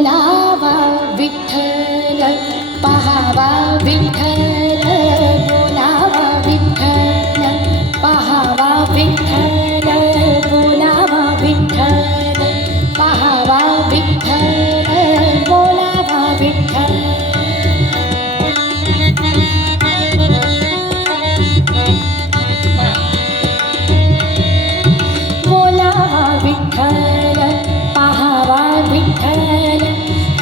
बोलावा विठ्ठल पहावा विठ्ठल बोलावा विठ्ठल पहावा विठ्ठल बोलावा विठ्ठल पहावा विठ्ठल बोलावा विठ्ठल बोलावा विठ्ठल पहावा विठ्ठल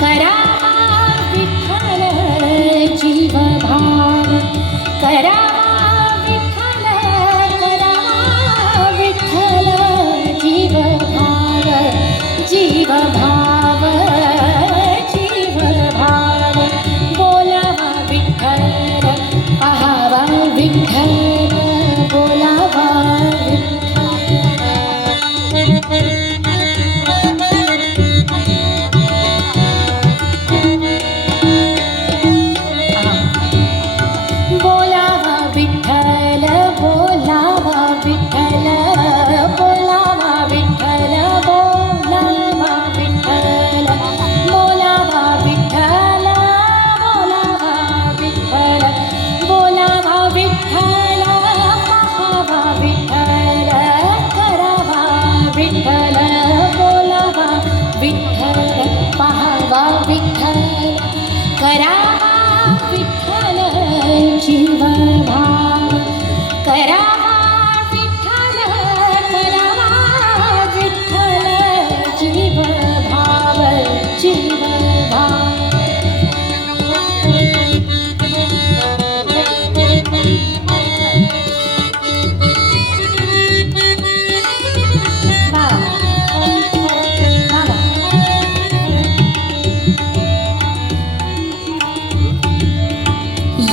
करावा विठ्ठल जीव भाव करावा विठ्ठल करावा विठ्ठल जीव भाव जीव भाव जीव भाव बोलावा विठ्ठल पहावा विठ्ठल बोलावा बोलावा विठ्ठल बोलावा विठ्ठल बोलावा विठ्ठल बोलावा विठ्ठल बोलावा विठ्ठल बोलावा विठ्ठल बोलावा विठ्ठल पहावा विठ्ठल करावा विठ्ठल बोलावा विठ्ठल पहावा विठ्ठल करावा विठ्ठल जीव भाव करावा विठ्ठल करावा विठ्ठल जीव भाव जीव भाव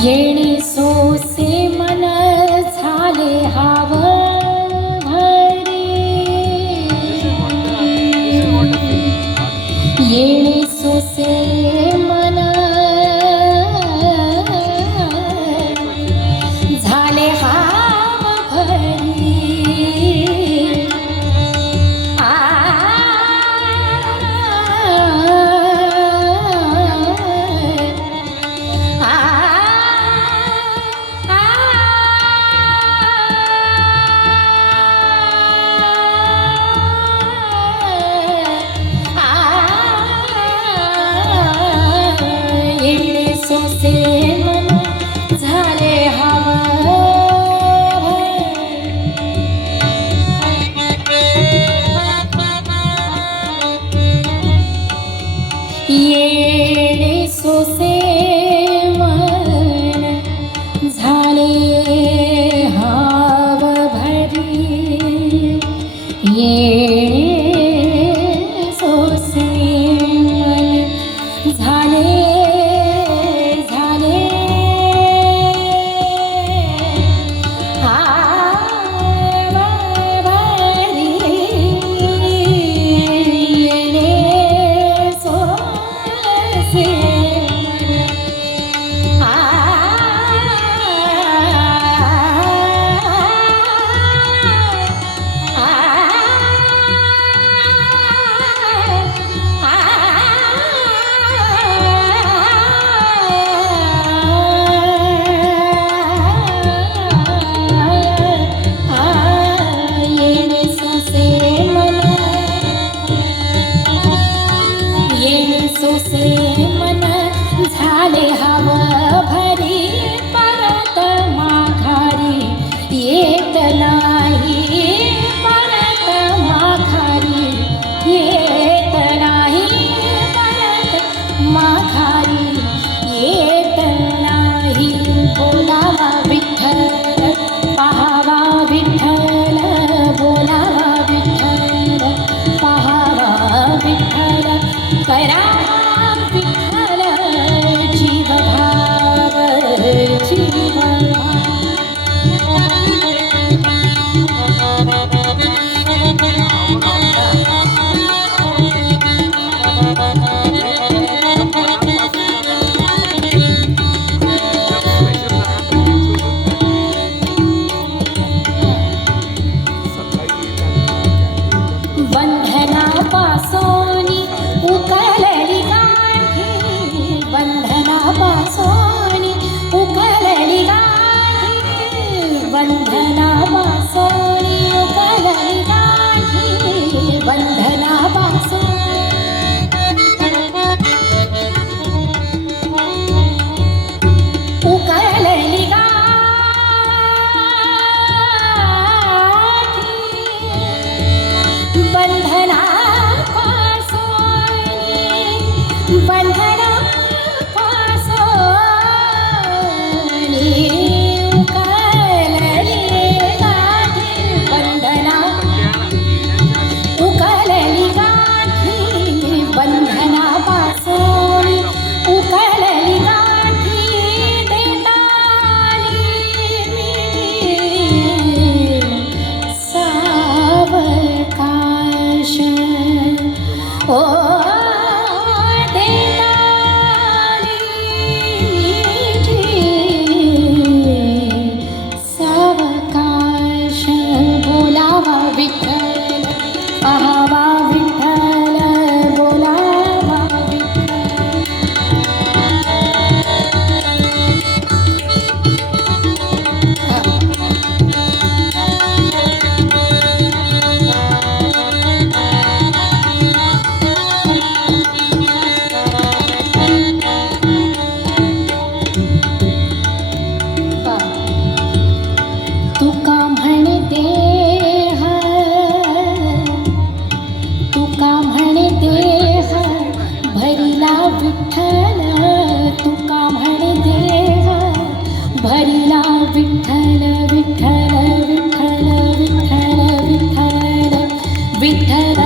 येणे सोसे मन झाले हाव भरी येणे सोसे मन झाले हाव भरी सोसे मन झाले हवा येणे सोसे मन झाले हाव भरी येणे सोसे मन झाले सोसे मन झाले हव भरी परत माघारी येत नाही परत माघारी येत नाही परत माघारी येत नाही बोलावा विठ्ठल पहावा विठ्ठल बोलावा विठ्ठल पहावा विठ्ठल करावा विठ्ठल जीव भाव जीव बंधनापासून उकलली बंधनापासून उकळली गाठी बंधनापासून उकळली गाठी उकळली गाठी बंधनापासून उकळली गाठी देताली मिठी सावकाश ओ देताली मिठी सावकाश बोलावा विठ्ठल पाहावा विठ्ठल बोलावा तुका म्हणते तुका म्हणते भरिला विठ्ठल तुका म्हणते भरिला विठ्ठल विठ्ठल विठ्ठल विठ्ठल विठ्ठल विठ्ठल